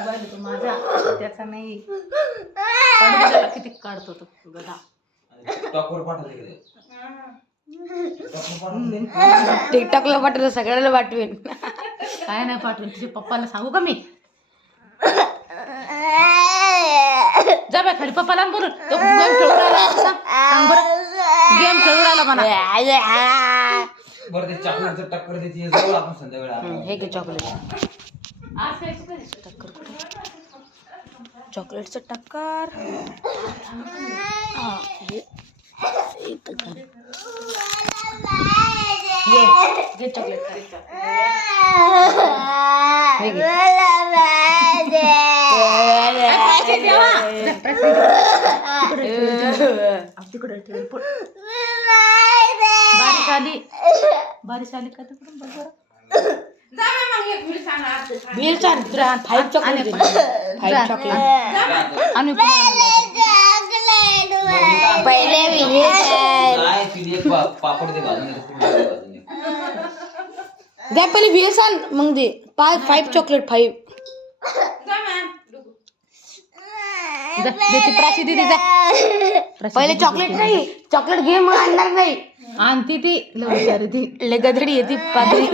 Mobile तो माझा त्याचा नाही काढून किती काढतो तो गधा टिकटॉकला पाठवलं सगळ्याला पाठवेन. काय नाही पाठवून तुझ्या पप्पाला सांगू का मी जा बाय खाली पप्पाला आण बोलून तो गेम खेळून राहिला सांग बरं गेम खेळून राहिला म्हणा बरं ते चॉकलेटचं टक्कर देते जवळ आपण संध्याकाळी हे घे चॉकलेट. आज काय शिकवलं? चॉकलेटचं टक्कर. घे चॉकलेट हे घे. तिकडे बारिश आली का तिकडून बघ बरं बिल सांग तुला 5 चॉकलेट दे. 5 चॉकलेट आम्ही पहिले नाही तिने एक पापड दे बाजूने दे पहिले बिल सांग मग दे 5 चॉकलेट 5. देती प्राची दीदी जा पहिले चॉकलेट नाही चॉकलेट घे मग आणणार नाही. आणती ती लय हुशार आहे ती लय गधडी आहे ती पागडी.